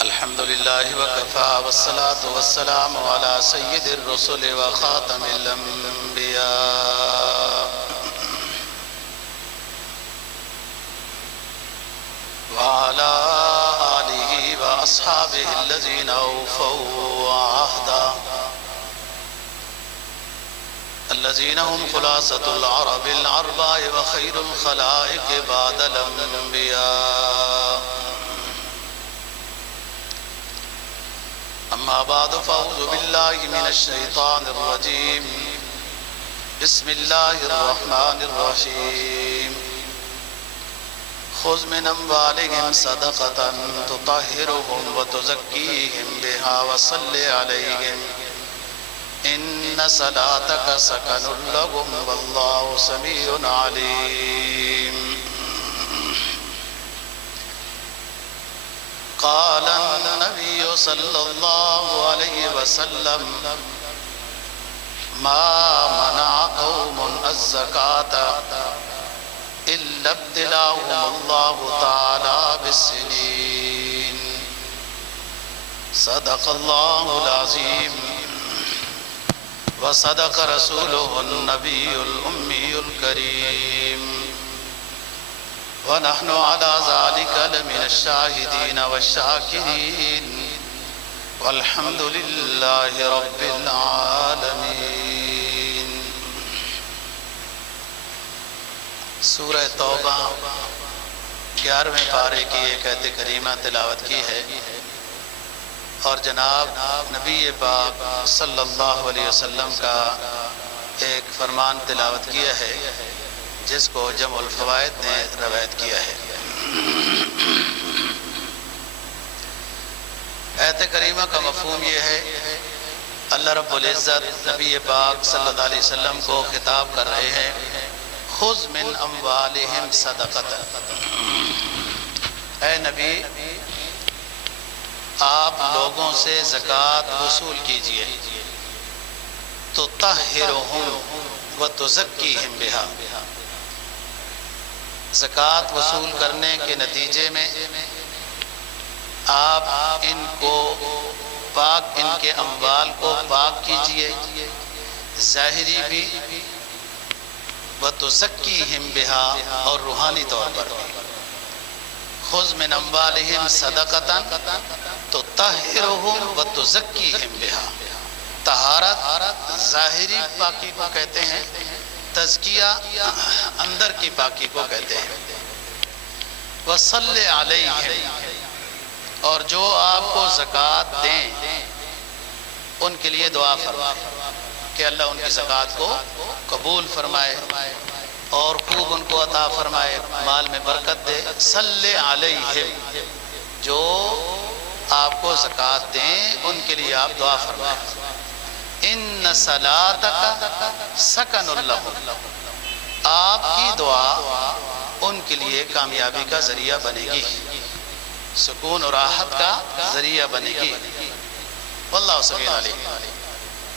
الحمد لله وكفى والصلاة والسلام على سيد الرسل وخاتم الأنبياء وعلى آله وأصحابه الذين أوفوا عهدا الذين هم خلاصة العرب العرباء وخير الخلائق بعد الأنبياء. أما بعد فأعوذ بالله من الشيطان الرجيم. بسم الله الرحمن الرحيم. خذ من أموالهم صدقة تطهرهم وتزكيهم بها وصل عليهم إن صلاتك سكن لهم والله سميع عليم. قال النبي صلى الله عليه وسلم ما منع قوم الزكاة إلا ابتلاهم الله تعالى بالسنين. صدق الله العظيم وصدق رسوله النبي الأمي الكريم ونحن على ذلك لمن الشاهدين والشاكرين والحمد لله رب العالمين. سورہ توبہ 11ویں پارے کی ایک آیت کریمہ تلاوت کی ہے اور جناب نبی پاک صلی اللہ علیہ وسلم کا ایک فرمان تلاوت کیا ہے جس کو جمع الفوائد نے روایت کیا ہے. آیت کریمہ کا مفہوم یہ ہے اللہ رب العزت نبی پاک صلی اللہ علیہ وسلم کو خطاب کر رہے ہیں خذ من اموالہم صدقۃ. اے نبی آپ لوگوں سے زکوٰۃ وصول کیجئے تطہرہم وتزکیہم بہا. زکوٰۃ وصول کرنے کے نتیجے میں آپ ان کے اموال کو پاک کیجئے ظاہری بھی وتزکیہم بہا اور روحانی طور پر بھی. خذ من اموالہم صدقۃ تطہرہم وتزکیہم بہا. طہارت ظاہری پاکی کو کہتے ہیں، تزکیہ اندر کی پاکی کو کہتے ہیں. وصل علیہم اور جو آپ کو زکوٰۃ دیں ان کے لیے دعا فرمائے کہ اللہ ان کی زکوٰۃ کو قبول فرمائے اور خوب ان کو عطا فرمائے، مال میں برکت دے. صلی علیہم جو آپ کو زکوٰۃ دیں ان کے لیے آپ دعا فرمائیں. ان صلاتک سکن لہم آپ کی دعا ان کے لیے کامیابی کا ذریعہ بنے گی، سکون اور راحت کا ذریعہ بنے گی. واللہ سمیع علیم.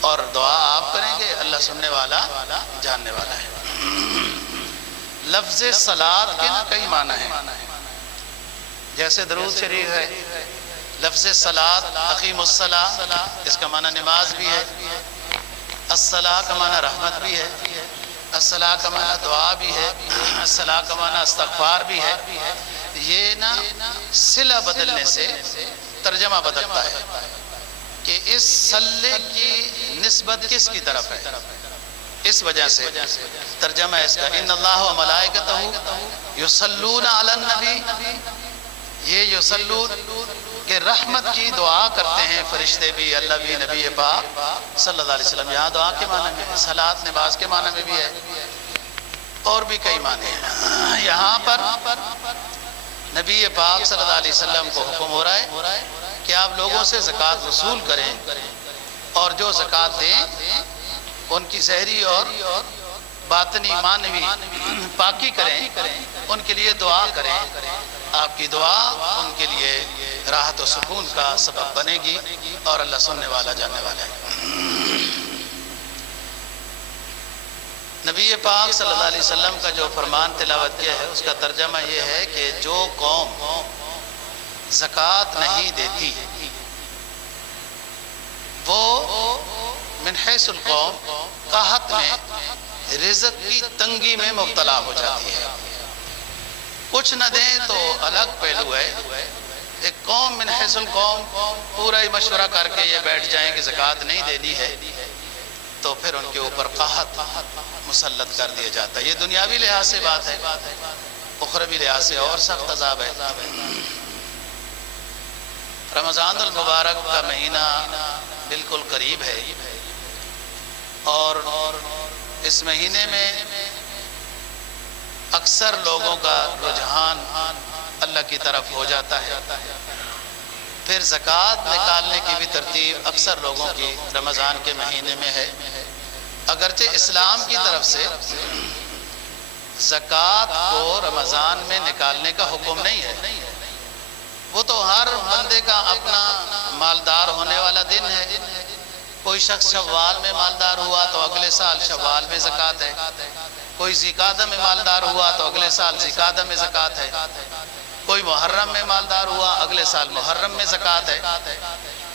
اور دعا آپ کریں گے اللہ سننے والا جاننے والا ہے. لفظ صلاۃ کے کئی معنی ہیں، جیسے درود شریف ہے. لفظ صلاۃ اقیم الصلاۃ اس کا معنی نماز بھی ہے، الصلاۃ کا معنی رحمت بھی ہے، الصلاۃ کا معنی دعا بھی ہے، الصلاۃ کا معنی استغفار بھی ہے. یہ صلہ بدلنے سے ترجمہ بدلتا ہے کہ اس صلے کی نسبت کس کی طرف ہے. اس وجہ سے ترجمہ اس کا ان اللہ و ملائکتہ یصلون علی النبی. یہ یصلون کہ رحمت کی دعا کرتے ہیں فرشتے بھی، اللہ بھی، نبی پاک صلی اللہ علیہ وسلم. یہاں دعا کے معنی میں، صلاۃ نماز کے معنی میں بھی ہے اور بھی کئی معنی ہیں. یہاں پر نبی پاک صلی اللہ علیہ وسلم کو حکم ہو رہا ہے کہ آپ لوگوں سے زکوٰۃ وصول کریں اور جو زکوٰۃ دیں ان کی ظاہری اور باطنی معنوی پاکی کریں، ان کے لیے دعا کریں. آپ کی دعا ان کے لیے راحت و سکون کا سبب بنے گی اور اللہ سننے والا جاننے والا ہے. نبی پاک صلی اللہ علیہ وسلم کا جو فرمان تلاوت کیا ہے اس کا ترجمہ یہ ہے کہ جو قوم زکوٰۃ نہیں دیتی وہ من حیث القوم قحط میں رزق کی تنگی میں مبتلا ہو جاتی ہے. کچھ نہ دیں تو الگ پہلو ہے. ایک قوم من حیث القوم پورا ہی مشورہ کر کے یہ بیٹھ جائیں کہ زکوٰۃ نہیں دینی ہے تو پھر ان کے اوپر قحط مسلط کر دیا جاتا ہے. یہ دنیاوی لحاظ سے بات ہے، اخروی لحاظ سے اور سخت عذاب ہے. رمضان المبارک کا مہینہ بالکل قریب ہے اور اس مہینے میں اکثر لوگوں کا رجحان اللہ کی طرف ہو جاتا ہے. پھر زکوٰۃ نکالنے کی بھی ترتیب اکثر لوگوں کی رمضان کے مہینے میں ہے. اگرچہ اسلام کی طرف سے زکوٰۃ کو رمضان میں نکالنے کا حکم نہیں ہے. وہ تو ہر بندے کا اپنا مالدار ہونے والا دن ہے. کوئی شخص شوال میں مالدار ہوا تو اگلے سال شوال میں زکوٰۃ ہے. کوئی ذوالقعدہ میں مالدار ہوا تو اگلے سال ذوالقعدہ میں زکوٰۃ ہے. کوئی محرم میں مالدار ہوا اگلے سال محرم میں زکوٰۃ ہے.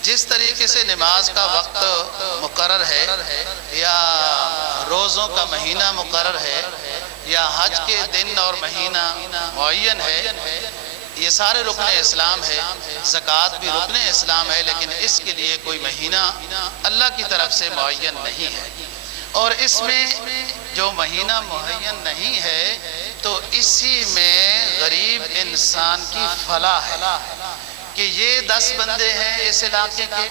جس طریقے سے نماز کا وقت مقرر ہے یا روزوں کا مہینہ مقرر ہے یا حج کے دن اور مہینہ معین ہے، یہ سارے رکن اسلام ہے. زکوٰۃ بھی رکن اسلام ہے، لیکن اس کے لیے کوئی مہینہ اللہ کی طرف سے معین نہیں ہے. اور اس میں جو مہینہ معین نہیں ہے تو اسی میں غریب انسان کی فلاح ہے کہ یہ 10 بندے ہیں اس علاقے کے،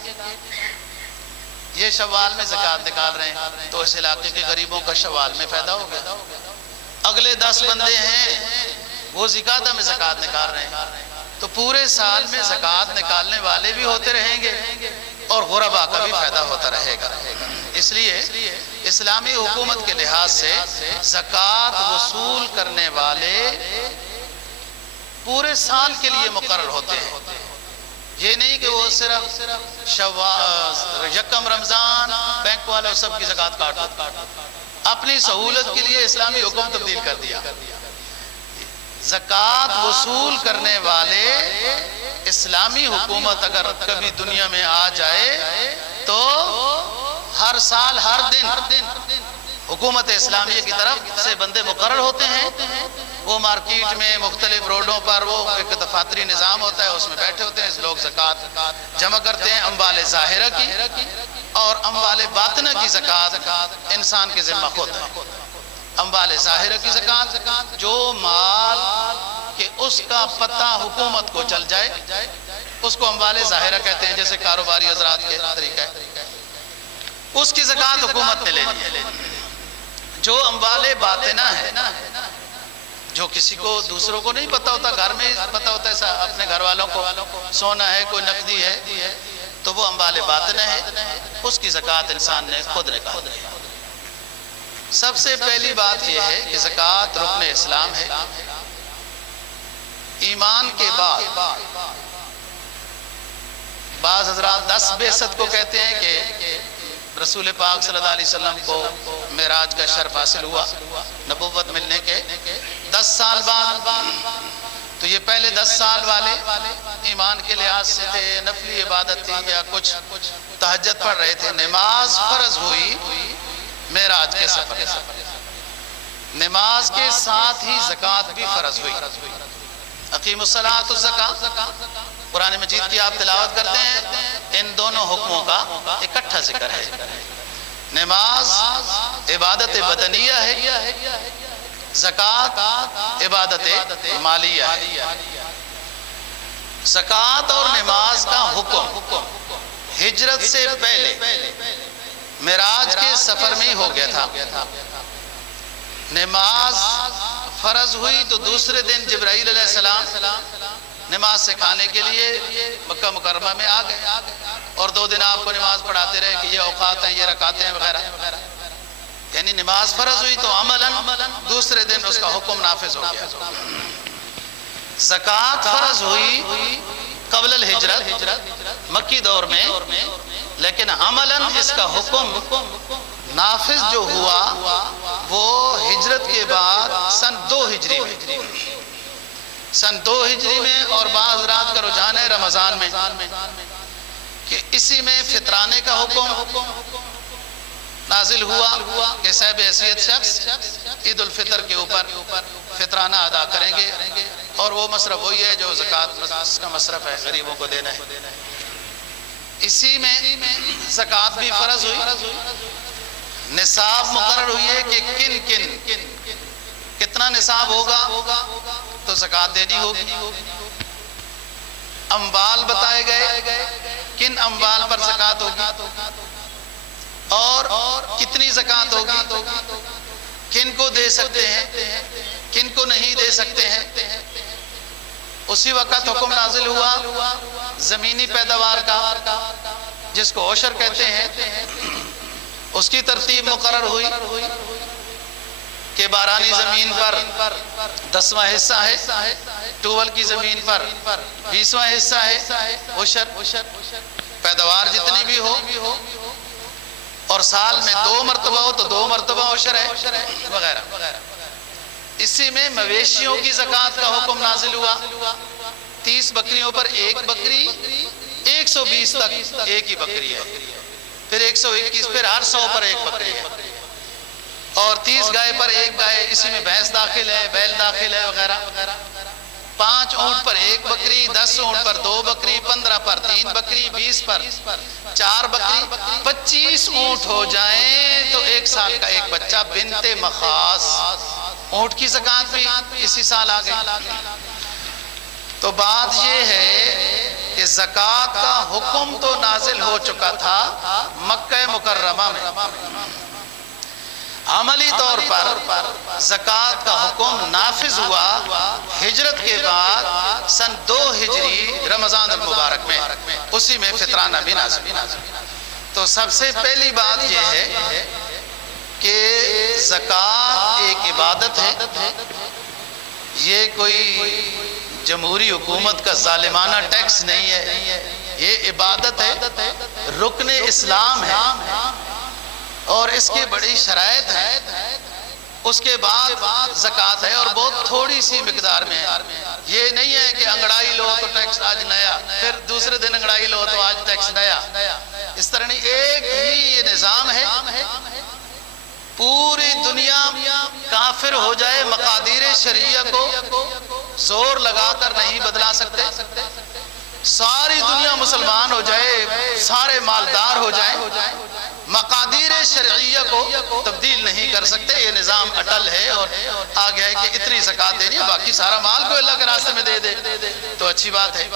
یہ شوال میں زکوٰۃ نکال رہے ہیں تو اس علاقے کے غریبوں کا شوال میں فائدہ ہو گیا. اگلے 10 بندے ہیں وہ ذوالقعدہ میں زکوٰۃ نکال رہے ہیں تو پورے سال میں زکوٰۃ نکالنے والے بھی ہوتے رہیں گے اور غربا کا بھی فائدہ ہوتا رہے گا. اس لیے اسلامی حکومت کے لحاظ سے زکوٰۃ وصول کرنے والے پورے سال کے لیے مقرر ہوتے ہیں. یہ نہیں کہ وہ صرف یکم رمضان بینک والے سب کی زکوٰۃ کاٹو. اپنی سہولت کے لیے اسلامی حکم تبدیل کر دیا. زکوٰۃ وصول کرنے والے اسلامی حکومت اگر کبھی دنیا میں آ جائے تو ہر سال ہر دن حکومت اسلامیہ کی طرف سے بندے مقرر ہوتے ہیں. وہ مارکیٹ میں مختلف روڈوں پر وہ ایک دفاتری نظام ہوتا ہے، اس میں بیٹھے ہوتے ہیں. لوگ زکوٰۃ جمع کرتے ہیں اموال ظاہرہ کی، اور اموال باطنہ کی زکوٰۃ انسان کے ذمہ ہوتا ہے. اموال ظاہرہ کی زکوٰۃ جو مال کہ اس کا پتہ حکومت کو چل جائے اس کو اموال ظاہرہ کہتے ہیں، جیسے کاروباری حضرات کے طریقہ ہے. اس کی زکوٰۃ حکومت نے لینی ہے. جو اموال باطنہ ہے، جو کسی کو دوسروں کو نہیں پتہ ہوتا، گھر میں پتہ ہوتا ہے اپنے گھر والوں کو، سونا ہے کوئی نقدی ہے تو وہ اموال باطنہ ہے، اس کی زکوٰۃ انسان نے خود نکالنی ہے. سب سے پہلی بات یہ ہے کہ زکوٰۃ رکن اسلام ہے. ایمان کے بعد بعض حضرات 10 بعثت کو کہتے ہیں کہ رسول پاک صلی اللہ علیہ وسلم کو معراج کا شرف حاصل ہوا نبوت ملنے کے 10 سال بعد. تو یہ پہلے 10 سال والے ایمان کے لحاظ سے تھے، نفلی عبادت تھی یا کچھ تہجد پڑھ رہے تھے. نماز فرض ہوئی معراج کے سفر. نماز کے ساتھ ہی زکوٰۃ بھی فرض ہوئی. اقیم الصلاۃ والزکاۃ قرآن مجید کی آپ تلاوت کرتے ہیں، ان دونوں حکموں کا اکٹھا ذکر ہے. نماز عبادت بدنیہ ہے، زکوٰۃ عبادت مالیہ ہے. زکوٰۃ اور نماز کا حکم ہجرت سے پہلے معراج کے سفر میں ہی ہو گیا تھا. نماز فرض ہوئی تو دوسرے دن جبرائیل علیہ السلام نماز سکھانے کے لیے مکہ مکرمہ میں آ گئے اور 2 دن آپ کو نماز پڑھاتے رہے کہ یہ اوقات ہیں، یہ رکعتیں ہیں وغیرہ. یعنی نماز فرض ہوئی تو عملاً دوسرے دن اس کا حکم نافذ ہو گیا. زکوٰۃ فرض ہوئی قبل الہجرت مکی دور میں، لیکن عملاً اس کا حکم نافذ جو ہوا وہ ہجرت کے بعد سن 2 ہجری میں، سن 2 ہجری میں، اور بعض رات کا رجحان ہے رمضان میں، کہ اسی میں فطرانے کا حکم نازل ہوا کہ صاحب حیثیت شخص عید الفطر کے اوپر فطرانہ ادا کریں گے، اور وہ مصرف وہی ہے جو زکوٰۃ کا مصرف ہے، غریبوں کو دینا ہے۔ اسی میں زکوٰۃ بھی فرض ہوئی، نصاب مقرر ہوئی ہے کہ کتنا نصاب ہوگا تو زکوٰۃ دینی ہوگی، اموال بتائے گئے کن اموال پر زکوٰۃ ہوگی اور کتنی زکوٰۃ ہوگی، کن کو دے سکتے ہیں کن کو نہیں دے سکتے ہیں۔ اسی وقت حکم نازل ہوا زمینی پیداوار کا، جس کو عشر کہتے ہیں، اس کی ترتیب مقرر ہوئی کہ بارانی زمین پر 10واں حصہ ہے، ٹوول کی زمین پر 20واں حصہ ہے عشر، پیداوار جتنی بھی ہو، اور سال میں 2 مرتبہ ہو تو 2 مرتبہ عشر ہے وغیرہ۔ اسی میں مویشیوں کی زکوٰۃ کا حکم نازل ہوا، 30 بکریوں پر 1 بکری، 120 تک ایک ہی بکری ہے، پھر 121، پھر ہر 100 پر 1 بکری ہے، اور 30 گائے پر 1 گائے، اسی میں بھینس داخل ہے، بیل داخل ہے وغیرہ۔ 5 اونٹ پر 1 بکری، 10 اونٹ پر 2 بکری، 15 پر 3 بکری، 20 پر 4 بکری، 25 اونٹ ہو جائیں تو 1 سال کا 1 بچہ بنت مخاص۔ اونٹ کی زکوٰۃ بھی اسی سال آ گئی۔ تو بات یہ ہے کہ زکوٰۃ کا حکم تو نازل ہو چکا تھا مکہ مکرمہ میں، عملی طور پر زکوٰۃ کا حکم نافذ ہوا ہجرت کے بعد سن 2 ہجری رمضان المبارک میں، اسی میں فطرانہ بھی نازل ہوا۔ تو سب سے پہلی بات یہ ہے کہ زکوٰۃ ایک عبادت ہے، یہ کوئی جمہوری حکومت کا ظالمانہ ٹیکس نہیں ہے، یہ عبادت ہے، رکن اسلام ہے، اور اس کی بڑی شرائط ہے۔ اس کے بعد زکوٰۃ ہے، اور بہت تھوڑی سی مقدار میں ہے۔ یہ نہیں ہے کہ انگڑائی لو تو ٹیکس آج نیا، پھر دوسرے دن انگڑائی لو تو آج ٹیکس نیا، اس طرح نہیں، ایک ہی یہ نظام ہے۔ پوری دنیا کافر ہو جائے، مقادیر شرعیہ کو زور لگا کر نہیں بدلا سکتے، ساری دنیا مسلمان ہو جائے، سارے مالدار ہو جائیں، مقادیر شرعیہ کو تبدیل نہیں کر سکتے۔ یہ نظام اٹل ہے، اور آگے ہے کہ اتنی زکوٰۃ دینی ہے، باقی سارا مال کو اللہ کے راستے میں دے دے تو اچھی بات ہے۔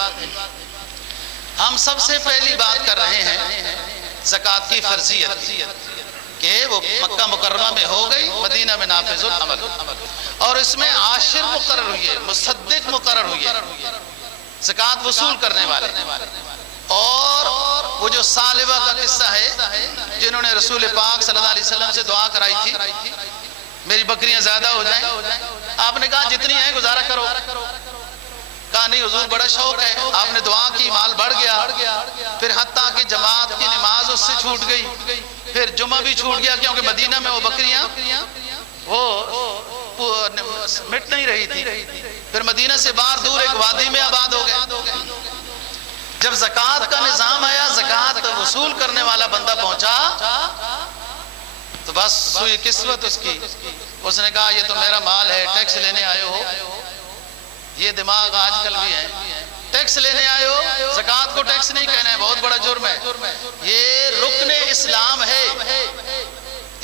ہم سب سے پہلی بات کر رہے ہیں زکوٰۃ کی فرضیت، کہ وہ مکہ مکرمہ میں ہو گئی، مدینہ میں نافذ العمل، اور اس میں عاشر مقرر ہوئی ہے، مصدق مقرر ہوئی ہے، زکوٰۃ وصول کرنے والے۔ اور وہ جو سالبہ کا قصہ ہے، جنہوں نے رسول پاک صلی اللہ علیہ وسلم سے دعا کرائی تھی میری بکریاں زیادہ ہو جائیں، آپ نے کہا جتنی ہیں گزارا کرو، کہا نہیں حضور بڑا شوق ہے، آپ نے دعا کی، مال بڑھ گیا، پھر حتیٰ کہ جماعت کی نماز اس سے چھوٹ گئی، پھر جمعہ بھی چھوٹ گیا، کیونکہ مدینہ میں وہ بکریاں وہ مٹ نہیں رہی تھی، پھر مدینہ سے باہر دور ایک وادی میں آباد ہو گئے۔ جب زکوٰۃ کا نظام آیا، زکوٰۃ وصول کرنے والا بندہ پہنچا تو بس سوئی قسمت اس کی، اس نے کہا یہ تو میرا مال ہے، ٹیکس لینے آئے ہو، یہ دماغ آج کل بھی ہے، ٹیکس لینے آئے ہو، زکوٰۃ کو ٹیکس نہیں کہنا ہے، بہت بڑا جرم ہے، یہ رکن اسلام ہے،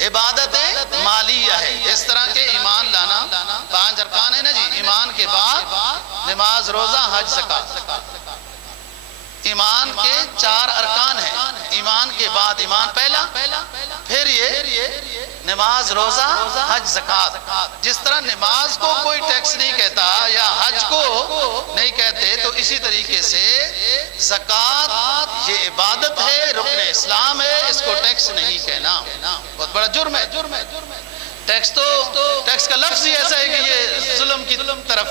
عبادت مالیہ ہے۔ اس طرح کے ایمان لانا، 5 ارکان ہے نا جی، ایمان کے بعد نماز، روزہ، حج، زکوٰۃ، ایمان کے 4 ارکان ہیں، ایمان کے بعد ایمان پہلا، پھر یہ نماز، روزہ، حج، زکوٰۃ۔ جس طرح نماز کو کوئی ٹیکس نہیں کہتا یا حج کو نہیں کہتے، تو اسی طریقے سے زکوٰۃ یہ عبادت ہے، رکن اسلام ہے، اس کو ٹیکس نہیں کہنا، بہت بڑا جرم ہے۔ ٹیکس کا لفظ ہی ایسا ہے کہ یہ ظلم کی طرف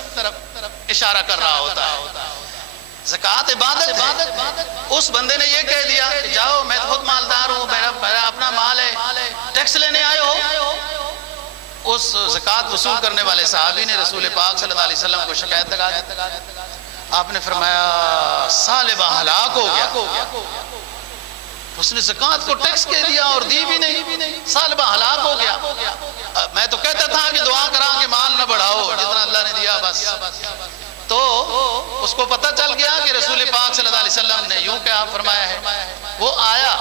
اشارہ کر رہا ہوتا ہے۔ زکوٰۃ عبادت ہے۔ اس بندے نے یہ کہہ دیا کہ جاؤ میں خود مالدار ہوں، میرا اپنا مال ہے، ٹیکس لینے آئے ہو، اس زکوٰۃ وصول کرنے والے صحابی نے رسول پاک صلی اللہ علیہ وسلم کو شکایت لگا دی. آپ نے فرمایا سالبہ ہلاک ہو گیا، اس نے زکوٰۃ کو ٹیکس کہہ دیا اور دی بھی نہیں، سالبہ ہلاک ہو گیا. میں تو کہتا تھا کہ دعا کرا کہ مال نہ بڑھاؤ، جتنا اللہ نے دیا بس. تو اس کو پتہ چل گیا کہ رسول پاک صلی اللہ علیہ وسلم نے یوں کہا فرمایا ہے. وہ آیا،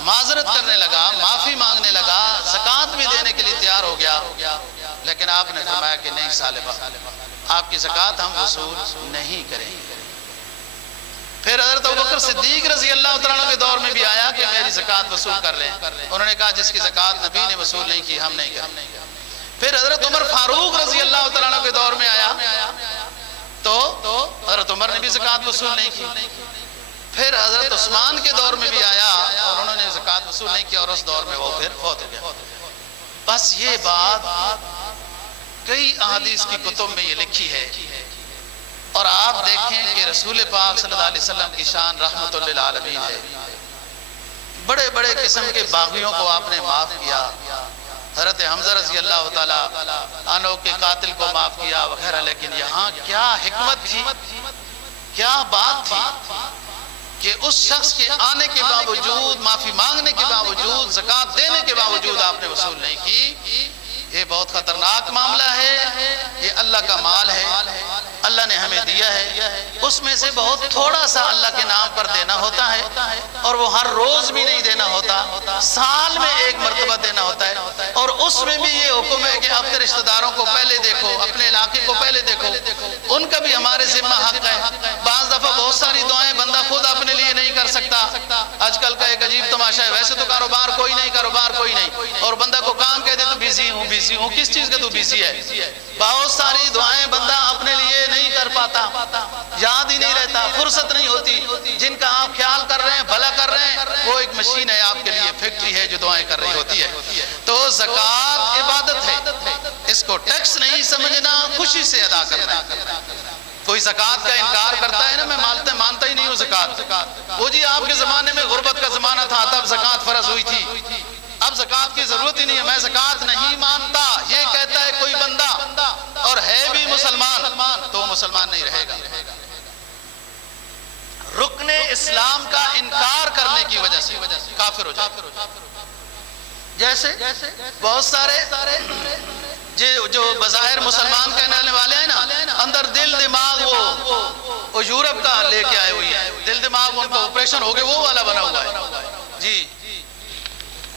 معذرت کرنے لگا، معافی مانگنے لگا، زکوٰۃ بھی دینے کے لیے تیار ہو گیا، لیکن آپ نے فرمایا کہ نہیں سالبہ، آپ کی زکوٰۃ ہم وصول نہیں کریں گے. پھر حضرت ابوبکر صدیق رضی اللہ تعالیٰ کے دور میں بھی آیا کہ میری زکوٰۃ وصول کر لیں. انہوں نے کہا جس کی زکوٰۃ نبی نے وصول نہیں کی ہم نہیں کریں گے. پھر حضرت عمر فاروق رضی اللہ تعالیٰ کے دور میں آیا تو حضرت عمر نے بھی زکوٰۃ وصول نہیں کی. پھر حضرت عثمان کے دور میں بھی آیا اور انہوں نے زکوٰۃ وصول نہیں کی اور اس دور میں وہ پھر فوت ہو گیا. بس یہ بات کئی احادیث کی کتب میں یہ لکھی ہے. اور آپ دیکھیں کہ رسول پاک صلی اللہ علیہ وسلم کی شان رحمت للعالمین ہے. بڑے بڑے قسم کے باغیوں کو آپ نے معاف کیا، حضرت حمزہ رضی اللہ تعالیٰ عنہ کے قاتل کو معاف کیا وغیرہ. لیکن یہاں کیا حکمت تھی، کیا بات تھی کہ اس شخص کے آنے کے باوجود، معافی مانگنے کے باوجود، زکوٰۃ دینے کے باوجود آپ نے وصول نہیں کی. یہ بہت خطرناک معاملہ ہے. یہ اللہ کا مال ہے، اللہ نے ہمیں دیا ہے، اس میں سے بہت تھوڑا سا اللہ کے نام پر دینا ہوتا ہے، اور وہ ہر روز بھی نہیں دینا ہوتا، سال میں ایک مرتبہ دینا ہوتا ہے. اور اس میں بھی یہ حکم ہے کہ اپنے رشتہ داروں کو پہلے دیکھو، اپنے علاقے کو پہلے دیکھو، ان کا بھی ہمارے ذمہ حق ہے. بعض دفعہ بہت ساری دعائیں بندہ خود اپنے لیے نہیں کر سکتا. آج کل کا ایک عجیب تماشا ہے، ویسے تو کاروبار کوئی نہیں، اور بندہ کو کام کہہ دے تو بیزی ہوں. کس چیز کا تو بیزی ہے؟ بہت ساری دعائیں بندہ اپنے لیے نہیں کر پاتا، یاد ہی نہیں رہتا، فرصت نہیں ہوتی. جن کا آپ خیال کر رہے ہیں، بھلا کر رہے ہیں، وہ ایک مشین ہے آپ کے لیے، فیکٹری ہے جو دعائیں کر رہی ہوتی ہے. تو زکوٰۃ عبادت ہے، اس کو ٹیکس نہیں سمجھنا، خوشی سے ادا کرنا. کوئی زکوٰۃ کا انکار کرتا ہے نا، میں مانتا ہی نہیں ہوں زکوٰۃ. وہ جی آپ کے زمانے میں غربت کا زمانہ تھا تب زکوٰۃ فرض ہوئی تھی، اب زکوٰۃ کی ضرورت ہی نہیں ہے، میں زکوٰۃ نہیں مانتا. یہ کہتا ہے کوئی بندہ اور ہے بھی مسلمان تو وہ مسلمان نہیں رہے گا. رکن اسلام کا انکار کرنے کی وجہ سے کافر ہو جائے. جیسے بہت سارے جو بظاہر مسلمان کہنے والے ہیں نا، اندر دل دماغ وہ یورپ کا لے کے آئے ہوئی ہے. دل دماغ ان کا آپریشن ہو گیا، وہ والا بنا ہوا ہے جی.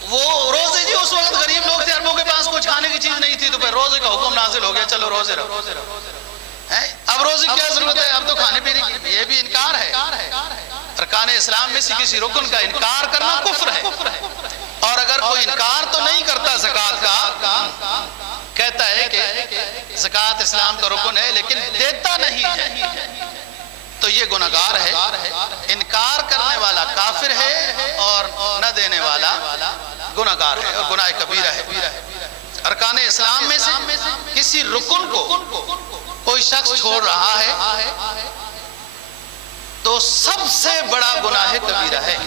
وہ روزے جی اس وقت غریب لوگ تھے، عربوں کے پاس کچھ کھانے کی چیز نہیں تھی، تو پھر روزے کا حکم نازل ہو گیا، چلو روزے رہو. اب روزے کیا ضرورت ہے، اب تو کھانے پینے کی. یہ بھی انکار ہے. ارکان اسلام میں سے کسی رکن کا انکار کرنا کفر ہے. اور اگر کوئی انکار تو نہیں کرتا زکوٰۃ کا، کہتا ہے کہ زکوٰۃ اسلام کا رکن ہے لیکن دیتا نہیں ہے، تو یہ گناہگار ہے. انکار کرنے والا کافر ہے اور نہ دینے والا گناہگار ہے اور گناہ کبیرہ ہے. ارکان اسلام میں سے کسی رکن کو کوئی شخص چھوڑ رہا ہے تو سب سے بڑا گناہ کبیرہ ہے.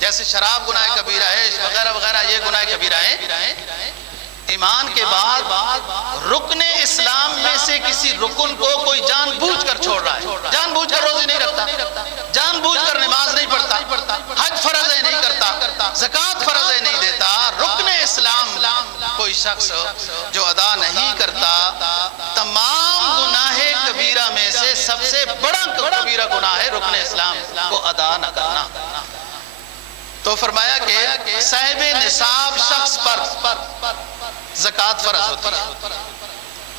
جیسے شراب گناہ کبیرہ ہے وغیرہ وغیرہ، یہ گناہ کبیرہ ہے. ایمان کے بعد رکن اسلام میں سے کسی رکن کو کوئی جان بوجھ کر چھوڑ رہا ہے، جان بوجھ کر روزے نہیں رکھتا، جان بوجھ کر نماز نہیں پڑھتا، حج فرض ہے نہیں کرتا، زکوٰۃ فرض ہے نہیں دیتا. رکن اسلام کوئی شخص جو ادا نہیں کرتا، تمام گناہ کبیرہ میں سے سب سے بڑا کبیرہ گناہ ہے رکن اسلام کو ادا نہ کرنا. تو فرمایا کہ صاحب نصاب شخص پر زکوٰۃ فرض ہوتی ہے.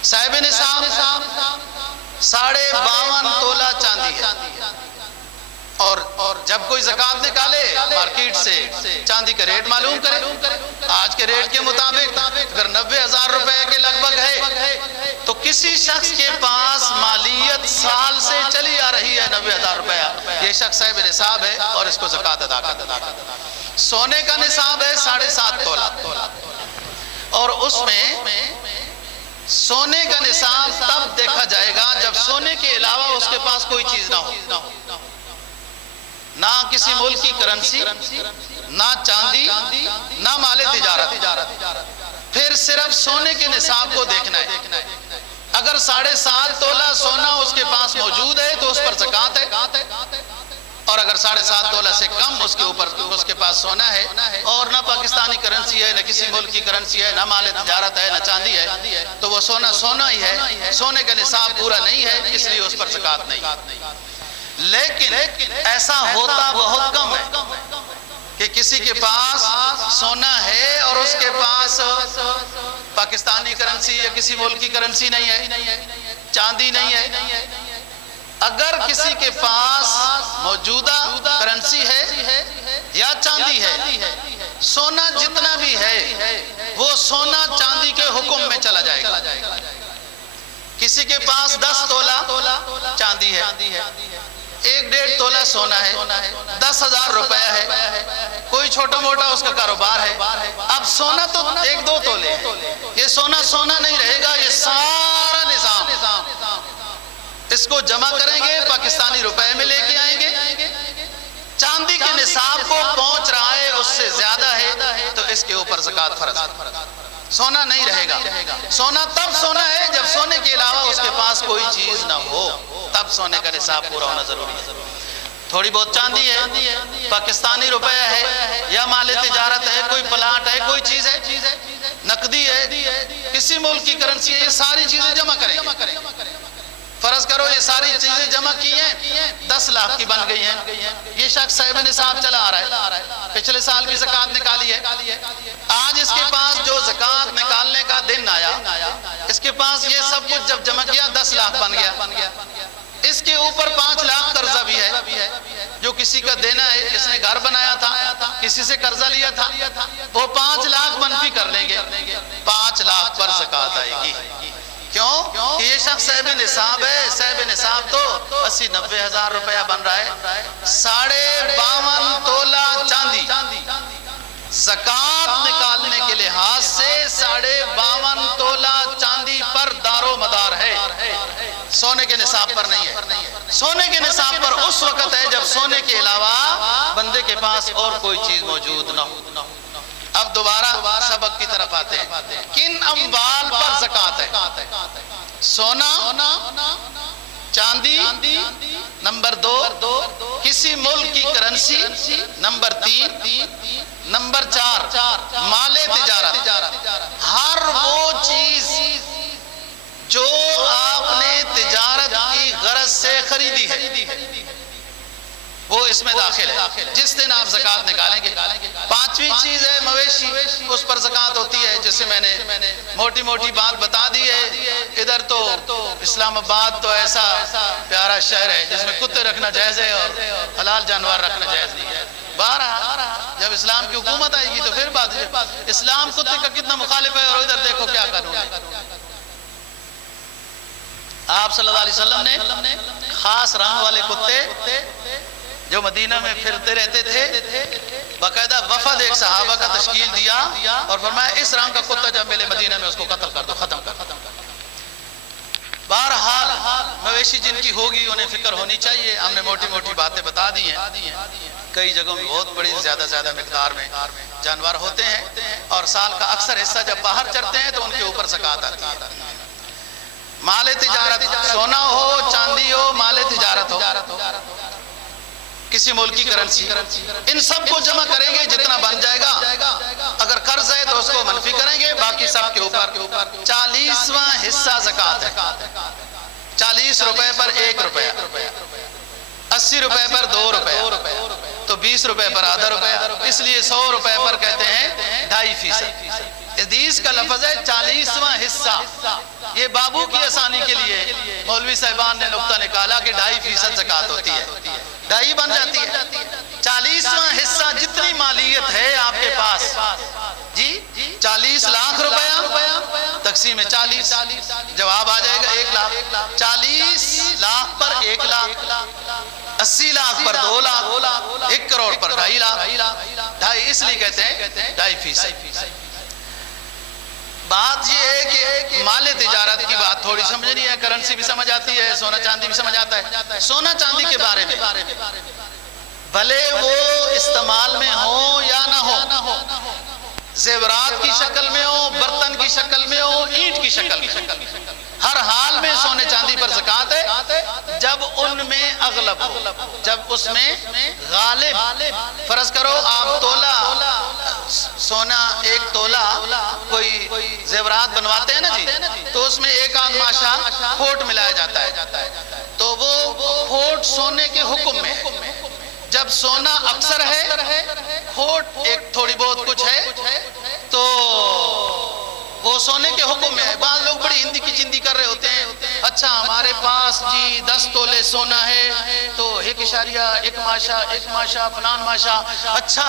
صاحب نصاب 52.5 تولہ چاندی ہے، اور جب کوئی زکوٰۃ نکالے مارکیٹ سے چاندی کا ریٹ معلوم کرے. آج کے ریٹ کے مطابق اگر 90,000 روپے کے لگ بھگ ہے تو کسی شخص کے پاس مالیت سال سے چلی آ رہی ہے 90,000 روپے. یہ شخص صاحب نصاب ہے اور اس کو زکوٰۃ ادا کرتا. سونے کا نصاب ہے 7.5 تولہ، اور اس میں سونے کا نصاب تب دیکھا جائے گا جب سونے کے علاوہ اس کے پاس کوئی چیز نہ ہو، نہ کسی ملک کی کرنسی، نہ چاندی، نہ مال تجارت. پھر صرف سونے کے نصاب کو دیکھنا ہے. اگر 7.5 تولہ سونا اس کے پاس موجود ہے تو اس پر زکوٰۃ ہے، اور اگر 7.5 تولہ سے کم اس کے اوپر اس کے پاس سونا ہے اور نہ پاکستانی کرنسی ہے، نہ کسی ملک کی کرنسی ہے، نہ مال تجارت ہے، نہ چاندی ہے، تو وہ سونا سونا ہی ہے، سونے کا نصاب پورا نہیں ہے، اس لیے اس پر زکوٰۃ نہیں. لیکن ایسا ہوتا بہت کم ہے کہ کسی کے پاس سونا ہے اور اس کے پاس پاکستانی کرنسی یا کسی ملک کی کرنسی نہیں ہے، چاندی نہیں ہے. اگر کسی کے پاس موجودہ کرنسی ہے یا چاندی ہے، سونا جتنا بھی ہے وہ سونا چاندی کے حکم میں چلا جائے گا. کسی کے پاس 10 تولہ چاندی ہے، 1.5 تولہ سونا ہے، 10,000 روپے ہے، کوئی چھوٹا موٹا اس کا کاروبار ہے. اب سونا تو 1-2 تولے ہے، یہ سونا سونا نہیں رہے گا، یہ سارا نظام اس کو جمع کریں گے، پاکستانی روپے میں لے کے آئیں گے. چاندی کے نصاب کو پہنچ رہا ہے، اس سے زیادہ ہے تو اس کے اوپر زکوٰۃ فرض ہے. سونا نہیں رہے گا. سونا تب سونا ہے جب سونے کے علاوہ اس کے پاس کوئی چیز نہ ہو، تب سونے کا نصاب پورا ہونا ضروری ہے. تھوڑی بہت چاندی ہے، پاکستانی روپے ہے، یا مال تجارت ہے، کوئی پلاٹ ہے، کوئی چیز ہے، نقدی ہے، کسی ملک کی کرنسی ہے، یہ ساری چیزیں جمع کریں گے. فرض کرو یہ ساری چیزیں جمع کی ہیں، 10 لاکھ کی بن گئی ہیں. یہ شخص صاحب نصاب چلا آ رہا ہے، پچھلے سال بھی زکوٰۃ نکالی ہے. آج اس کے پاس جو زکوٰۃ نکالنے کا دن آیا، اس کے پاس یہ سب کچھ جب جمع کیا 10 لاکھ بن گیا. اس کے اوپر 5 لاکھ قرضہ بھی ہے جو کسی کا دینا ہے. اس نے گھر بنایا تھا، کسی سے قرضہ لیا تھا، وہ 5 لاکھ منفی کر لیں گے، 5 لاکھ پر زکوٰۃ آئے گی. کیوں؟ یہ شخص صاحب نصاب ہے. صاحب نصاب تو 80-90 ہزار روپیہ بن رہا ہے. 52.5 تولہ چاندی زکوٰۃ نکالنے کے لحاظ سے 52.5 تولہ چاندی پر دار و مدار ہے، سونے کے نصاب پر نہیں ہے. سونے کے نصاب پر اس وقت ہے جب سونے کے علاوہ بندے کے پاس اور کوئی چیز موجود نہ ہو. اب دوبارہ سبق کی طرف آتے ہیں. کن اموال پر زکوٰۃ ہے؟ سونا، چاندی، نمبر 2 کسی ملک کی کرنسی، نمبر 3، نمبر 4 مال تجارت. ہر وہ چیز جو آپ نے تجارت کی غرض سے خریدی ہے وہ اس میں داخل ہے، جس دن آپ زکوٰۃ نکالیں گے. 5ویں چیز ہے مویشی، اس پر زکوٰۃ ہوتی ہے. جسے میں نے موٹی موٹی بات بتا دی ہے. ادھر تو اسلام آباد تو ایسا پیارا شہر ہے جس میں کتے رکھنا جائز ہے اور حلال جانور رکھنا جائز نہیں ہے. بہرحال جب اسلام کی حکومت آئے گی تو پھر بات ہے. اسلام کتے کا کتنا مخالف ہے اور ادھر دیکھو کیا قانون ہے. آپ صلی اللہ علیہ وسلم نے خاص رنگ والے کتے جو مدینہ میں پھرتے رہتے تھے، باقاعدہ وفد ایک صحابہ کا تشکیل دیا اور فرمایا اس رنگ کا کتا جب ملے مدینہ میں اس کو قتل کر دو، ختم کر دو. بہرحال مویشی جن کی ہوگی انہیں فکر ہونی چاہیے. ہم نے موٹی موٹی باتیں بتا دی ہیں. کئی جگہوں میں بہت بڑی زیادہ مقدار میں جانور ہوتے ہیں اور سال کا اکثر حصہ جب باہر چرتے ہیں تو ان کے اوپر زکوٰۃ آتی ہے. مال تجارت، سونا ہو، چاندی ہو، مال تجارت ہو، کسی ملک کی کرنسی، ان سب کو جمع کریں گے، جتنا بن جائے گا. اگر قرض ہے تو اس کو منفی کریں گے، باقی سب کے اوپر 40واں حصہ زکوٰۃ ہے. 40 روپے پر 1 روپیہ، 80 روپے پر 2 روپیہ، تو 20 روپے پر آدھا روپیہ. اس لیے 100 روپے پر کہتے ہیں 2.5%. حدیث کا لفظ ہے 40واں حصہ. یہ بابو کی آسانی کے لیے مولوی صاحبان نے نقطہ نکالا کہ 2.5% زکوٰۃ ہوتی ہے، 2.5 بن جاتی ہے. 40واں حصہ جتنی مالیت ہے آپ کے پاس، جی 40 لاکھ روپیہ تقسیم 40، جواب آ جائے گا 1 لاکھ. 40 لاکھ پر 1 لاکھ، 80 لاکھ پر 2 لاکھ، 1 کروڑ پر 2.5 لاکھ. 2.5 اس لیے کہتے ہیں 2.5%. بات یہ ہے کہ مال تجارت کی بات تھوڑی سمجھنی ہے. کرنسی بھی سمجھ آتی ہے، سونا چاندی بھی سمجھ آتا ہے. سونا چاندی کے بارے میں بھلے وہ استعمال میں ہو یا نہ ہو، زیورات کی شکل میں ہو، برتن کی شکل میں ہو، اینٹ کی شکل میں ہو، ہر حال میں سونے چاندی پر زکوٰۃ ہے جب ان میں اغلب ہو، جب اس میں غالب، فرض کرو آپ تولہ سونا، ایک تولہ کوئی زیورات بنواتے ہیں نا جی، تو اس میں ایک آدھ ماشا کھوٹ ملایا جاتا ہے، تو وہ کھوٹ سونے کے حکم میں ہے۔ جب سونا اکثر ہے، کھوٹ ایک تھوڑی بہت کچھ ہے، تو وہ سونے کے حکم میں ہے۔ بعض لوگ بڑی ہندی کی چندی کر رہے ہوتے ہیں، اچھا ہمارے پاس جی 10 تولے سونا ہے تو 1.1 ماشا فلان ماشا، اچھا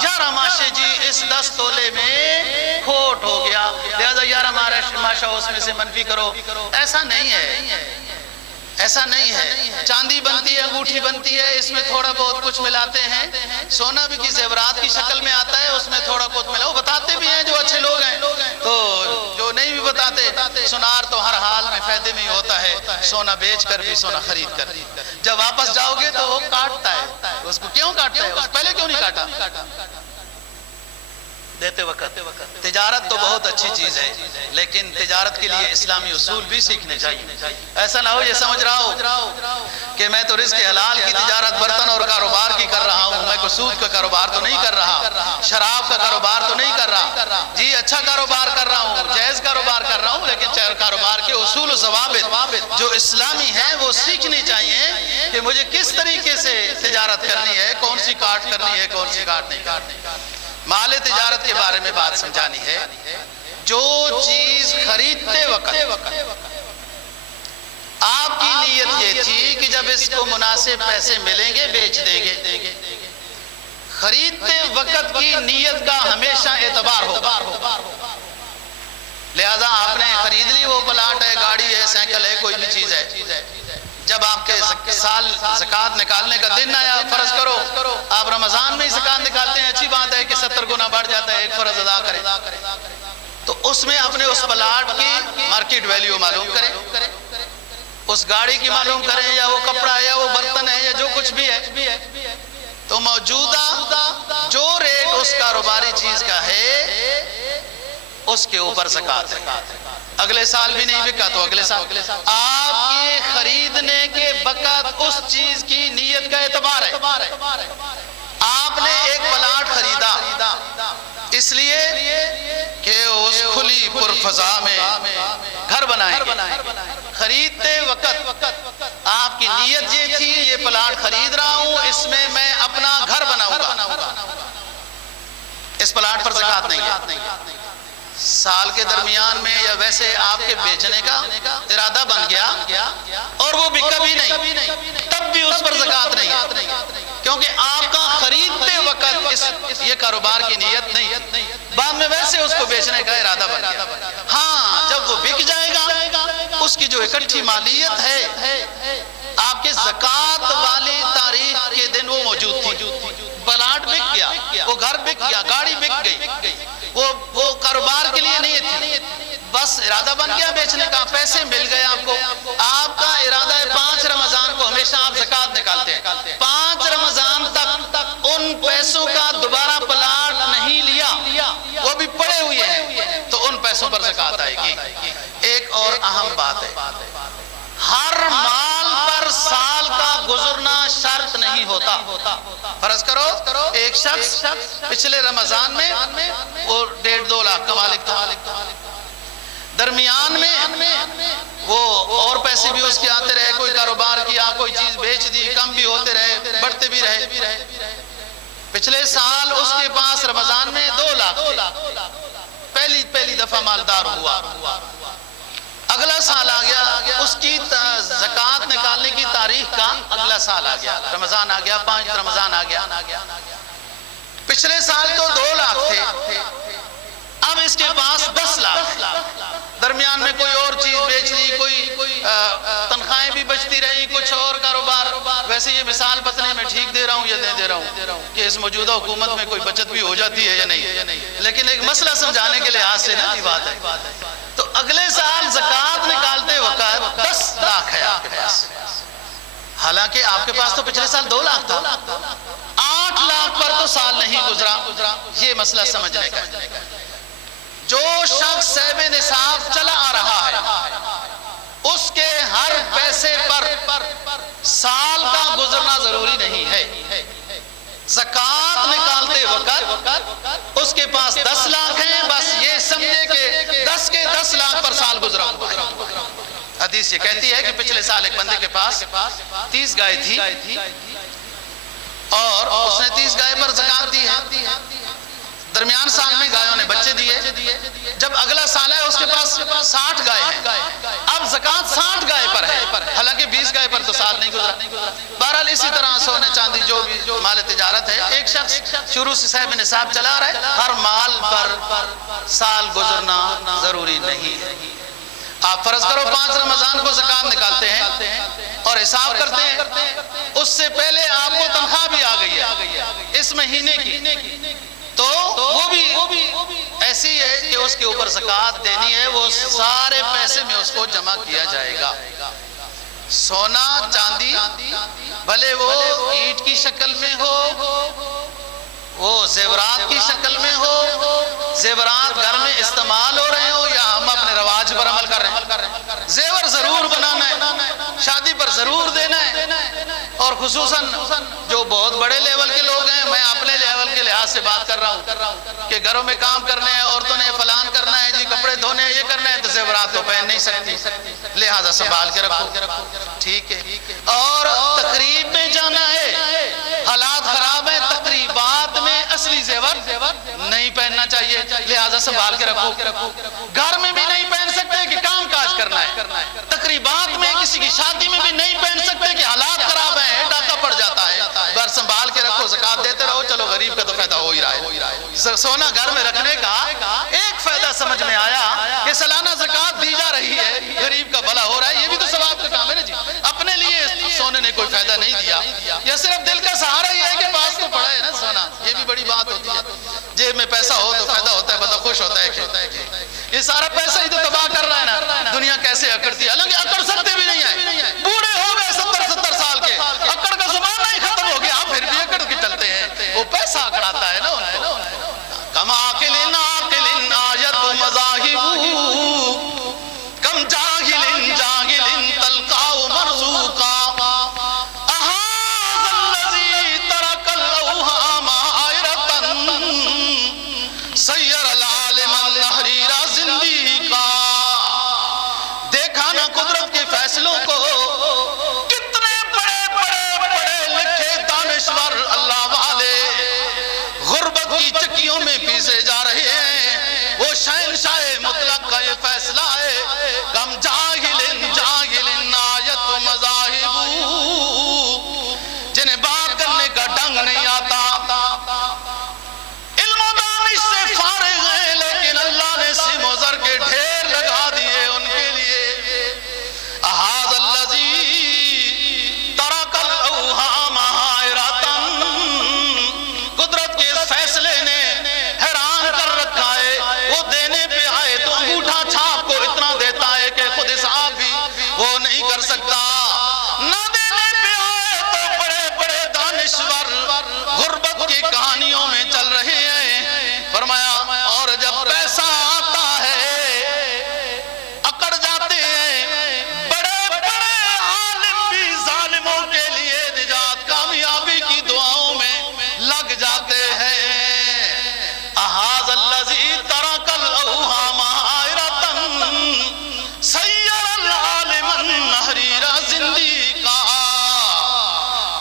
11 ماشے جی اس 10 تولے میں کھوٹ ہو گیا، لہذا 11 ماشا اس میں سے منفی کرو۔ ایسا نہیں ہے، ایسا نہیں ہے۔ چاندی بنتی ہے، انگوٹھی بنتی ہے، اس میں تھوڑا بہت کچھ ملاتے ہیں۔ سونا بھی کی زیورات کی شکل میں آتا ہے، اس میں تھوڑا بہت ملا، وہ بتاتے بھی ہیں جو اچھے لوگ ہیں، تو جو نہیں بھی بتاتے، سونار تو ہر حال میں فائدے میں ہی ہوتا ہے، سونا بیچ کر بھی سونا خرید کر۔ جب واپس جاؤ گے تو وہ کاٹتا ہے، اس کو کیوں کاٹتا ہے؟ پہلے کیوں نہیں کاٹا؟ دیتے وقت۔ تجارت تو بہت اچھی چیز ہے، لیکن تجارت کے لیے اسلامی اصول بھی سیکھنے چاہیے۔ ایسا نہ ہو یہ سمجھ رہا ہو کہ میں تو رزق حلال کی تجارت برتن اور کاروبار کی کر رہا ہوں، میں کوئی سود کا کاروبار تو نہیں کر رہا، شراب کا کاروبار تو نہیں کر رہا، جی اچھا کاروبار کر رہا ہوں، جائز کاروبار کر رہا ہوں، لیکن کاروبار کے اصول و ضوابط جو اسلامی ہیں وہ سیکھنی چاہیے کہ مجھے کس طریقے سے تجارت کرنی ہے، کون سی کاٹ کرنی ہے، کون سی کاٹ نہیں کرنی۔ مال تجارت کے بارے میں بات سمجھانی ہے۔ جو چیز خریدتے وقت آپ کی نیت یہ تھی کہ جب اس کو مناسب پیسے ملیں گے بیچ دیں گے، خریدتے وقت کی نیت کا ہمیشہ اعتبار ہوگا۔ لہذا آپ نے خرید لی، وہ پلاٹ ہے، گاڑی ہے، سائیکل ہے، کوئی بھی چیز ہے، جب آپ کے سال زکوٰۃ نکالنے کا دن آیا، فرض کرو آپ رمضان میں ہی زکوٰۃ نکالتے ہیں، اچھی بات ہے کہ 70 گنا بڑھ جاتا ہے، ایک فرض ادا کریں، تو اس میں اپنے اس پلاٹ کی مارکیٹ ویلیو معلوم کریں، اس گاڑی کی معلوم کریں، یا وہ کپڑا ہے یا وہ برتن ہے یا جو کچھ بھی ہے، تو موجودہ جو ریٹ اس کاروباری چیز کا ہے اس کے اوپر زکوٰۃ ہے۔ اگلے سال بھی نہیں بکا تو اگلے سال۔ آپ کے خریدنے کے وقت اس چیز کی نیت کا اعتبار ہے۔ آپ نے ایک پلاٹ خریدا اس لیے کہ اس کھلی پرفضا میں گھر بنائیں گے، خریدتے وقت آپ کی نیت یہ تھی یہ پلاٹ خرید رہا ہوں، اس میں میں اپنا گھر بناؤں گا، اس پلاٹ پر زکوٰۃ نہیں ہے۔ سال کے درمیان میں یا ویسے آپ کے بیچنے کا ارادہ بن گیا اور وہ بکا بھی نہیں، تب بھی اس پر زکوٰۃ نہیں ہے، کیونکہ آپ کا خریدتے وقت یہ کاروبار کی نیت نہیں، بعد میں ویسے اس کو بیچنے کا ارادہ بن گیا۔ ہاں جب وہ بک جائے گا اس کی جو اکٹھی مالیت ہے آپ کے زکوٰۃ والی تاریخ کے دن وہ موجود تھی، پلاٹ بک گیا، وہ گھر بک گیا، گاڑی بک گئی، وہ کاروبار کے لیے نہیں تھی، بس ارادہ بن گیا بیچنے کا، پیسے مل گئے آپ کو، آپ کا ارادہ ہے 5 رمضان کو ہمیشہ آپ زکوٰۃ نکالتے ہیں، 5 رمضان تک ان پیسوں کا دوبارہ پلاٹ نہیں لیا، وہ بھی پڑے ہوئے ہیں، تو ان پیسوں پر زکوٰۃ آئے گی۔ ایک اور اہم بات ہے، ہر مال پر سال کا گزرنا شرط نہیں ہوتا۔ فرض کرو ایک شخص پچھلے رمضان میں وہ 1.5-2 لاکھ کا مالک تھا، درمیان میں وہ اور پیسے بھی اس کے آتے رہے، کوئی کاروبار کیا، کوئی چیز بیچ دی، کم بھی ہوتے رہے، بڑھتے بھی رہے، پچھلے سال اس کے پاس رمضان میں 2 لاکھ پہلی دفعہ مالدار ہوا، اگلا سال آ گیا، اس کی زکوٰۃ نکالنے کی تاریخ کا اگلا سال آ گیا، رمضان آ گیا، 5 رمضان آ گیا، پچھلے سال تو 2 لاکھ تھے، اب اس کے پاس 10 لاکھ، درمیان میں کوئی اور چیز بیچ لی، کوئی تنخواہیں بھی بچتی رہی، کچھ اور کاروبار، ویسے یہ مثال پتنے میں ٹھیک دے رہا ہوں یا نہیں دے رہا ہوں کہ اس موجودہ حکومت میں کوئی بچت بھی ہو جاتی ہے یا نہیں، لیکن ایک مسئلہ سمجھانے کے لحاظ سے نا یہ بات ہے، تو اگلے سال زکوٰۃ نکالتے وقت 10 لاکھ ہے آپ کے پاس، حالانکہ آپ کے پاس تو پچھلے سال 2 لاکھ تھا، 8 لاکھ پر تو سال نہیں گزرا، یہ مسئلہ سمجھنے کا ہے۔ جو شخص صاحب نصاب چلا آ رہا ہے اس کے ہر پیسے پر سال کا گزرنا ضروری نہیں ہے۔ زکوٰۃ نکالتے وقت اس کے پاس 10 لاکھ ہیں، بس یہ سمجھے کہ 10 کے 10 لاکھ پر سال گزرا ہوا ہے۔ حدیث یہ کہتی ہے کہ پچھلے سال ایک بندے کے پاس 30 گائے تھی اور اس نے 30 گائے پر زکوٰۃ دی ہے۔ درمیان سال میں گایوں نے بچے دیے، جب اگلا سال ہے اس کے پاس 60 گائے ہیں، اب زکوٰۃ 60 گائے پر ہے، حالانکہ 20 گائے پر تو سال نہیں گزرا۔ بہرحال اسی طرح سونے چاندی جو بھی مال تجارت ہے، ایک شخص شروع سے صاحب نصاب چلا رہا ہے، ہر مال پر سال گزرنا ضروری نہیں ہے۔ آپ فرض کرو 5 رمضان کو زکوٰۃ نکالتے ہیں اور حساب کرتے ہیں، اس سے پہلے آپ کو تنخواہ بھی آ گئی ہے اس مہینے کی، تو وہ بھی ایسی ہے کہ اس کے اوپر زکوٰۃ دینی ہے، وہ سارے پیسے میں اس کو جمع کیا جائے گا۔ سونا چاندی بھلے وہ اینٹ کی شکل میں ہو، وہ زیورات کی شکل میں ہو، زیورات گھر میں استعمال ہو رہے ہو یا ہم اپنے رواج پر عمل کر رہے ہیں، زیور ضرور بنانا ہے، شادی پر ضرور دینا ہے۔ اور خصوصاً جو بہت بڑے لیول کے لوگ ہیں، میں اپنے لیول کے لحاظ سے بات کر رہا ہوں کہ گھروں میں کام کرنے ہیں، عورتوں نے فلان کرنا ہے، جی کپڑے دھونے ہیں، یہ کرنا ہے، تو زیورات تو پہن نہیں سکتی، لہٰذا سنبھال کے رکھو، ٹھیک ہے۔ اور تقریب میں جانا ہے، حالات خراب ہیں، تقریبات میں اصلی زیور نہیں پہننا چاہیے، لہٰذا سنبھال کے رکھو۔ گھر میں بھی نہیں پہن سکتے کہ کام کاج کرنا ہے، تقریبات میں کسی کی شادی میں بھی نہیں پہن سکتے کہ حالات خراب ہیں، ڈاکہ پڑ جاتا ہے، بر سنبھال کے رکھو، زکوٰۃ دیتے رہو، چلو غریب کا تو فائدہ ہو ہی رہا ہے۔ سونا گھر میں رکھنے کا ایک فائدہ سمجھ میں آیا کہ سالانہ زکوٰۃ دی جا رہی ہے، غریب کا بھلا ہو رہا ہے، یہ بھی تو ثواب کا کام ہے نا جی۔ اپنے لیے سونے نے کوئی فائدہ نہیں دیا، یا صرف دل کا سہارا ہی ہے کہ پاس تو پڑا ہے نا سونا، یہ بھی بڑی بات ہوتی ہے۔ جیب میں پیسہ ہو تو فائدہ ہوتا ہے، بندہ خوش ہوتا ہے کہ یہ سارا پیسہ ہی تو تباہ کر رہا ہے نا، دنیا کیسے اکڑتی ہے، حالانکہ اکڑ سکتے بھی نہیں ہیں، بوڑھے ہو گئے 70 سال کے، اکڑ کا زمانہ ہی ختم ہو گیا، پھر بھی اکڑ کے چلتے ہیں، وہ پیسہ اکڑاتا ہے نا ان کو۔ کم عاقل عاقل آیت مذاہب، کم جاہل جاہل تلقاء مرزوقا، اہذا الذی ترک الاوہام عائرۃ، سیر العالم النحریر زندیقا۔ دیکھا نا قدرت کے فیصلوں کو، کتنے بڑے لکھے دانشور اللہ والے غربت کی چکیوں میں پیسے جا رہے ہیں، وہ شہنشاہ مطلق کا یہ فیصلہ ہے، کم جاہل جاہل آیت مذاہب، جنہیں بات کرنے کا ڈنگ نہیں آتا، علم و دانش سے فارغ ہیں، لیکن اللہ نے سیم و زر کے ڈھیر لگا دیے ان کے لیے۔ اہذا الذی ترک الاوہام حائرۃ، قدرت کے فیصلے نے حیران کر رکھا ہے، وہ دینے پہ آئے تو انگوٹھا چھاپ کو اتنا دیتا ہے کہ خود حساب بھی وہ نہیں کر سکتا، نہ دینے پہ آئے تو بڑے دانشور غربت کی کہانیوں میں چل رہے ہیں۔ فرمایا اور جب پیسہ آتا ہے اکڑ جاتے ہیں، بڑے عالم بھی ظالموں کے لیے نجات کامیابی کی دعاؤں میں لگ جاتے ہیں۔ اہذا الذی ترک الاوہام عائرۃ، سیر العالم النحریر زندیقا۔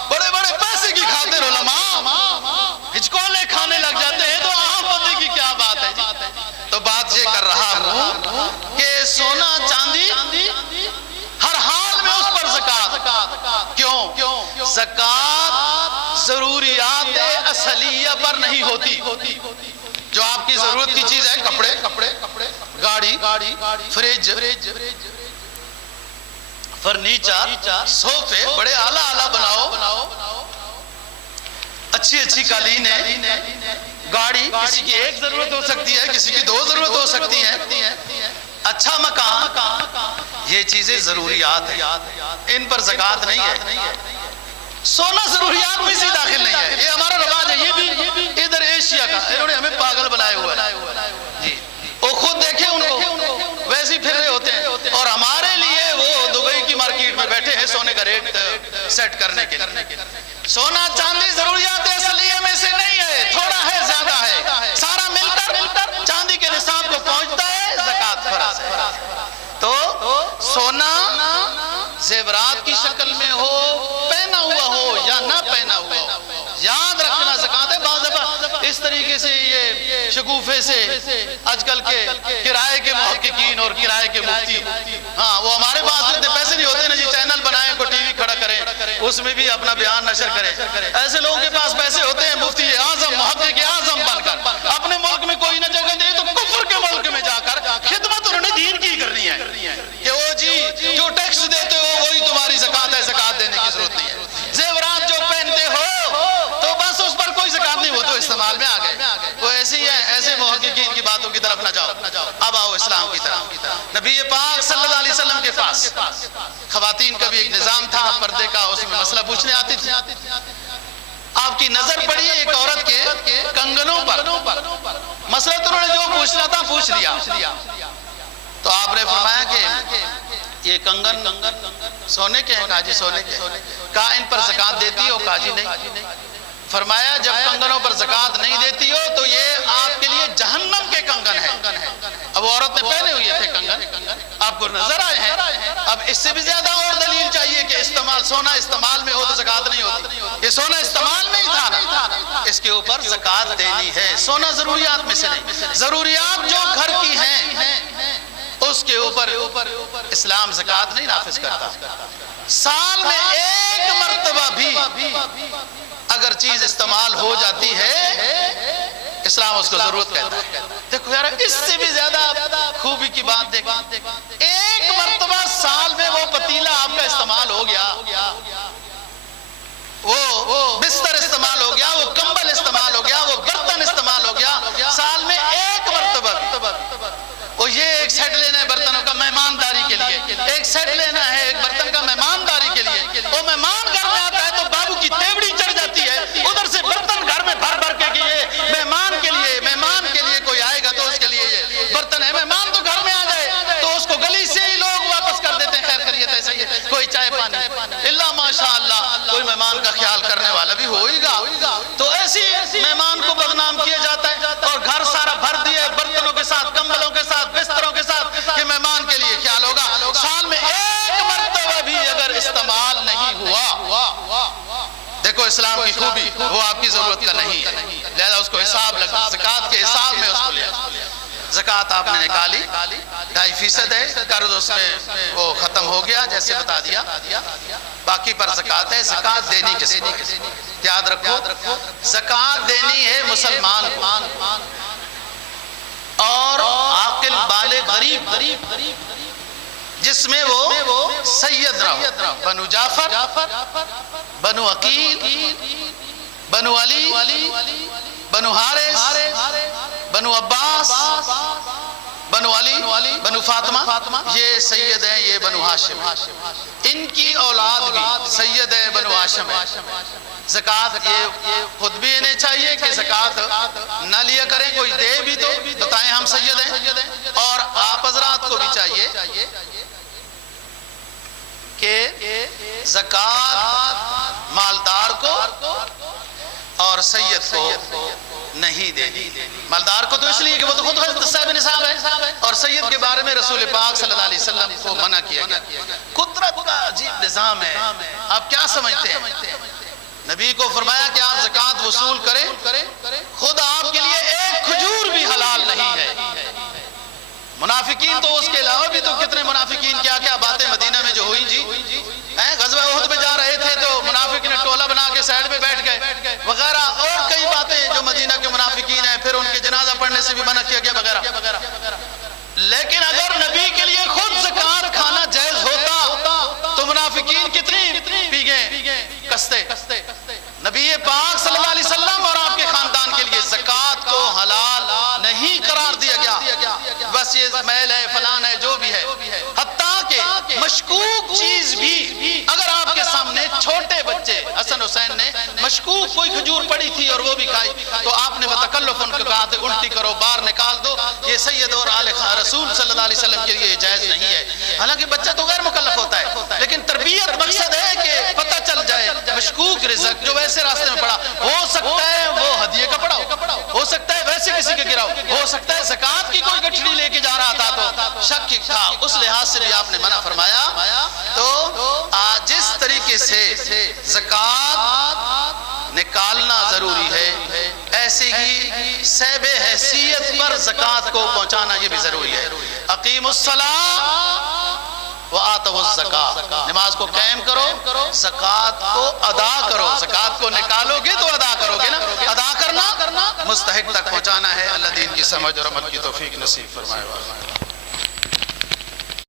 بڑے پیسے کی خاطر علماء ہچکولے کھانے لگ جاتے ہیں، تو عام بندے کی کیا بات ہے جی۔ تو بات یہ کر رہا ہوں کہ سونا چاندی ہر حال میں اس پر زکوٰۃ، کیوں؟ زکوٰۃ ضروریات اصلیہ پر نہیں ہوتی، جو آپ کی ضرورت کی چیز ہے، کپڑے، گاڑی، فریج، فرنیچر، صوفے، بڑے اعلیٰ بناؤ، اچھی قالینیں، گاڑی، کسی کی ایک ضرورت ہو سکتی ہے، کسی کی 2 ضرورت ہو سکتی ہیں، اچھا مکان، یہ چیزیں ضروریات ہیں، ان پر زکوٰۃ نہیں ہے۔ سونا ضروریات میں سے داخل نہیں ہے، یہ ہمارا رواج ہے، یہ بھی ادھر ایشیا کا، انہوں نے ہمیں پاگل بنائے ہوا ہے جی۔ وہ خود دیکھیں ان کو ویسے ہی پھر رہے ہوتے ہیں، اور ہمارے لیے وہ دبئی کی مارکیٹ میں بیٹھے ہیں سونے کا ریٹ سیٹ کرنے کے لیے۔ سونا چاندی ضروریات اصلیہ میں سے نہیں ہے، تھوڑا ہے زیادہ ہے، سارا مل کر چاندی کے نصاب کو پہنچتا ہے، زکوٰۃ فرض ہے۔ تو سونا زیورات کی شکل میں ہو، پہنا ہوا ہو یا نہ پہنا ہوا ہو، یاد رکھنا زکوٰۃ ہے۔ بعض دفعہ اس طریقے سے یہ شگوفے سے آج کل کے کرائے کے محققین اور کرائے کے مفتی، ہاں وہ ہمارے پاس اتنے پیسے نہیں ہوتے نا جی، چینل بنائیں، کو ٹی وی کھڑا کریں، اس میں بھی اپنا بیان نشر کریں۔ ایسے لوگوں کے پاس پیسے ہوتے ہیں، مفتی اعظم محقق اعظم بن کر اپنے ملک میں کوئی نہ جگہ دے تو کفر کے ملک میں جا کر خدمت انہوں نے دین کی کرنی ہے کہ وہ جی جو ٹیکس دیتے ہو وہی تمہاری زکوٰۃ ہے، زکوٰۃ دینے کی ضرورت نہیں ہے۔ زیورات جو پہنتے ہو تو بس اس پر کوئی زکوٰۃ نہیں، وہ تو استعمال میں آ گئے۔ وہ ایسی ہے، ایسے محققین کی باتوں کی طرف نہ جاؤ، اب آؤ اسلام کی طرف۔ نبی پاک صلی اللہ علیہ وسلم کے پاس خواتین کا بھی ایک نظام تھا پردے کا، اس میں مسئلہ پوچھنے آتی تھی۔ آپ کی نظر پڑی ایک عورت کے کنگنوں پر، مسئلہ تو انہوں نے جو پوچھنا تھا پوچھ لیا، تو آپ نے فرمایا کہ یہ کنگن سونے کے ہیں؟ کہا جی سونے کے۔ کہا ان پر زکوٰۃ دیتی ہو؟ کہا جی نہیں۔ فرمایا جب کنگنوں پر زکوٰۃ نہیں دیتی ہو تو یہ آپ کے لیے جہنم کے کنگن ہیں۔ اب عورت نے پہنے ہوئے تھے کنگن، آپ کو نظر آئے ہیں، اب اس سے بھی زیادہ اور دلیل چاہیے کہ استعمال، سونا استعمال میں ہو تو زکوٰۃ نہیں ہوتی۔ یہ سونا استعمال میں ہی تھا نا، اس کے اوپر زکوٰۃ دینی ہے۔ سونا ضروریات میں سے نہیں، ضروریات جو گھر کی ہیں اس کے اوپر اسلام زکوٰۃ نہیں نافذ کرتا۔ سال میں ایک مرتبہ بھی اگر چیز استعمال ہو جاتی ہے اسلام اس کو ضرورت کہتا ہے۔ دیکھو یار اس سے بھی زیادہ خوبی کی بات دیکھیں، ایک مرتبہ سال میں وہ پتیلا آپ کا استعمال ہو گیا، وہ بستر استعمال ہو گیا، وہ کمبل استعمال ہو گیا، وہ برتن استعمال ہو گیا، سال میں ایک مرتبہ۔ وہ یہ ایک سیٹ لینا ہے برتنوں کا مہمانداری کے لیے، ایک سیٹ لینا ہے ایک برتن کا مہمانداری کے لیے، وہ مہمان گھر میں آتا ہے تو بابو کی تیوڑی چڑھ جاتی ہے، ادھر سے برتن گھر میں بھر بھر کے کہ یہ مہمان کے لیے کوئی آئے گا تو اس کے لیے یہ برتن ہے، مہمان تو گھر میں آ جائے تو اس کو گلی سے ہی لوگ واپس کر دیتے ہیں، خیر خیریت ایسے ہی کوئی چائے پانی، اللہ ماشاء اللہ کوئی مہمان کا خیال کرنے والا بھی ہوئے گا، تو ایسی مہمان کو بدنام کیا جاتا ہے اور گھر سارا بھر دیا برتنوں کے ساتھ، کمبلوں کے ساتھ، بستروں کے ساتھ کہ مہمان کے لیے خیال ہوگا۔ سال میں ایک مرتبہ بھی اگر استعمال نہیں ہوا، دیکھو اسلام کی خوبی، وہ آپ کی ضرورت کا نہیں ہے، لہذا اس کو حساب لگا، زکوٰۃ کے حساب میں اس کو لیا۔ زکوٰۃ آپ نے نکالی، 2.5% ہے، قرض اس میں وہ ختم ہو گیا جیسے بتا دیا، باقی پر زکوٰۃ ہے۔ زکوٰۃ دینی کس کو؟ یاد رکھو زکوٰۃ دینی ہے مسلمان کو، اور عاقل بالغ غریب جس میں وہ سید نہ ہو، بنو جعفر، بنو عقیل، بنو علی، بنو حارث، بنو عباس، بنو علی، بنو فاطمہ، یہ سید ہیں، یہ بنو ہاشم، ان کی اولاد بھی سید ہے، بنو ہاشم ہے۔ زکوٰۃ یہ خود بھی انہیں چاہیے کہ زکوٰۃ نہ لیا کریں، کوئی دے بھی تو بتائیں ہم سید ہیں، اور آپ حضرات کو بھی چاہیے کہ زکوٰۃ مالدار کو اور سید کو نہیں دینی۔ مالدار کو تو اس لیے کہ وہ تو خود صاحب نصاب ہے، اور سید کے بارے میں رسول پاک صلی اللہ علیہ وسلم کو منع کیا گیا۔ قدرت کا عجیب نظام ہے، آپ کیا سمجھتے ہیں؟ نبی کو فرمایا کہ آپ زکوٰۃ وصول کریں، خود آپ کے لیے ایک کھجور بھی حلال نہیں ہے۔ منافقین تو اس کے علاوہ بھی تو کتنے منافقین کیا کیا باتیں مدینہ میں جو ہوئی جی، غزوہ احد میں جا رہے تھے تو منافق نے ٹولہ بنا کے سائیڈ میں بیٹھ گئے وغیرہ، اور کئی باتیں جو مدینہ کے منافقین ہیں، پھر ان کے جنازہ پڑھنے سے بھی منع کیا گیا وغیرہ۔ لیکن اگر نبی کے لیے خود زکوٰۃ کھانا جائز ہوتا تو منافقین کتنی پی گئے کستے۔ نبی پاک صلی اللہ علیہ وسلم اور آپ کے خاندان کے لیے زکوٰۃ کو حلال نہیں قرار دیا گیا، بس یہ میل ہے فلان ہے جو بھی ہے، حتیٰ کہ مشکوک کوئی کھجور پڑی تھی اور وہ بھی کھائی، تو آپ نے بتکلف ان کو کہا تھا الٹی کرو، باہر نکال دو، یہ سید اور آل رسول صلی اللہ علیہ وسلم کے لیے جائز نہیں ہے۔ حالانکہ بچہ تو غیر مکلف ہوتا ہے، لیکن تربیت مقصد ہے کہ پتہ چل جائے مشکوک رزق جو ویسے راستے میں پڑا، ہو سکتا ہے وہ ہدیے کا پڑا ہو سکتا ہے ویسے کسی کے گرا ہو سکتا ہے زکوٰۃ کی کوئی گٹھڑی لے کے جا رہا تھا تو شک تھا، اس لحاظ سے بھی آپ نے منع فرمایا۔ تو جس طریقے سے زکوٰۃ نکالنا ضروری ہے، ایسے ہی صاحب حیثیت پر زکوٰۃ کو پہنچانا یہ بھی ضروری ہے۔ اقیموا الصلاۃ وآتوا الزکاۃ، نماز کو قائم کرو، زکوٰۃ کو ادا کرو، زکوٰۃ کو نکالو گے تو ادا کرو گے نا، ادا کرنا مستحق تک پہنچانا ہے۔ اللہ دین کی سمجھ اور عمل کی توفیق نصیب فرمائے۔